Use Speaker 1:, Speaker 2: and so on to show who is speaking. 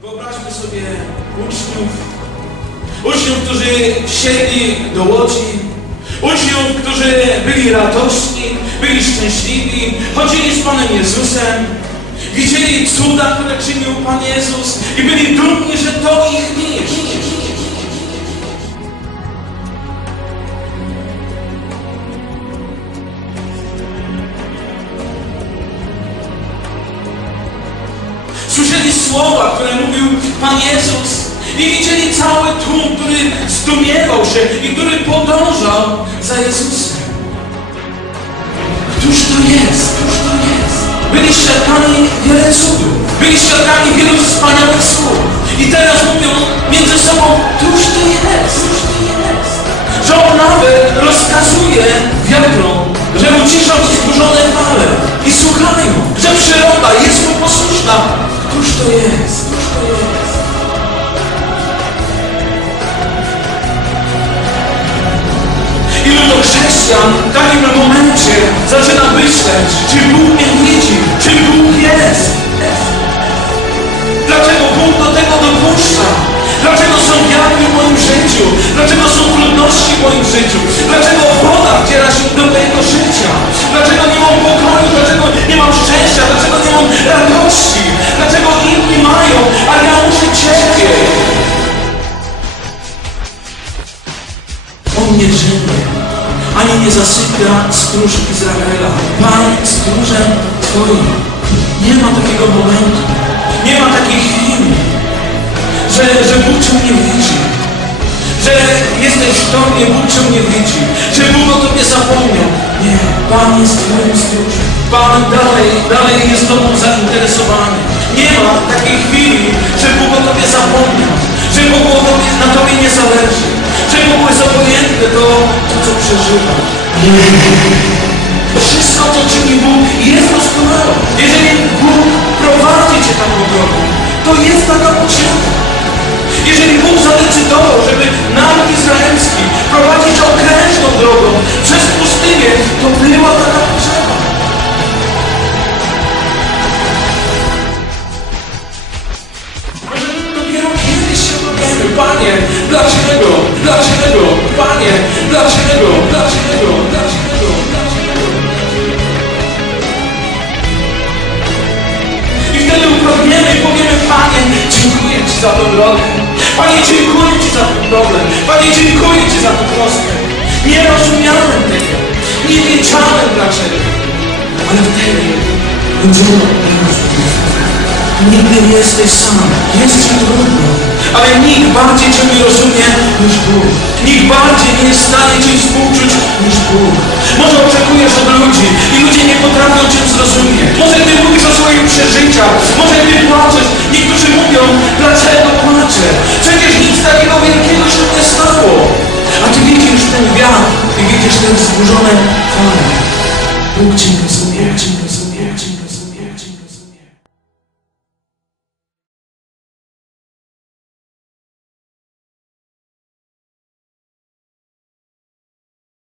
Speaker 1: Wyobraźmy sobie uczniów, uczniów, którzy wsiedli do łodzi, uczniów, którzy byli radośni, byli szczęśliwi, chodzili z Panem Jezusem, widzieli cuda, które czynił Pan Jezus i byli dumni, że to ich mistrz. Słyszeli słowa, które mówił Pan Jezus i widzieli cały tłum, który zdumiewał się i który podążał za Jezusem. Któż to jest? Któż to jest? Byli świadkami wiele cudów. Byli świadkami wielu wspaniałych słów. I teraz mówią między chrześcijan w takim momencie zaczyna myśleć, czy Bóg mnie widzi, czy Bóg jest. Dlaczego Bóg do tego dopuszcza? Dlaczego są wiatry w moim życiu? Dlaczego są trudności w moim życiu? Dlaczego woda wdziera się do mojego życia? Dlaczego nie mam pokoju? Dlaczego nie mam szczęścia? Dlaczego nie mam radości? Dlaczego inni mają, a ja muszę cierpieć? On nie drzemie, ani nie zasypia stróż Izraela. Pan stróżem Twoim. Nie ma takiego momentu, nie ma takiej chwili, że, że Bóg Cię nie widzi, że jesteś w tobie, Bóg Cię nie widzi, że Bóg o Tobie zapomniał. Nie, Pan jest Twoim stróżem. Pan dalej, dalej jest Tobą zainteresowany. Nie ma takiej chwili, że Bóg o Tobie zapomniał, że Bóg na Tobie nie zależy, że Bóg jest obojętny to, to co przeżywasz. Wszystko, co czyni Bóg, jest doskonałe. Jeżeli Bóg prowadzi Cię taką drogą, to jest taka potrzeba. Jeżeli Bóg zadecydował, żeby naród izraelski prowadzić okrężną drogą przez pustynię, to była taka potrzeba. Dopiero kiedyś się dowiemy, Panie, dlaczego, dlaczego, Panie, dlaczego, dlaczego, Panie, dziękuję Ci za ten problem. Panie, dziękuję Ci za tę troskę. Nie rozumiałem tego. Nie wiedziałem dlaczego. Ale wtedy będziemy. Nigdy nie jesteś sam. Jest Ci trudno. Ale nikt bardziej Cię nie rozumie niż Bóg. Nikt bardziej nie jest w stanie Cię współczuć niż Bóg. Może oczekujesz od ludzi i ludzie nie potrafią Cię zrozumieć. Może Ty mówisz o swoich przeżyciach. Może Ty płaczesz. Niektórzy mówią, dlaczego płaczę? będziesz tym zburzonym chorem. Bóg cię rozumie, Bóg cię rozumie.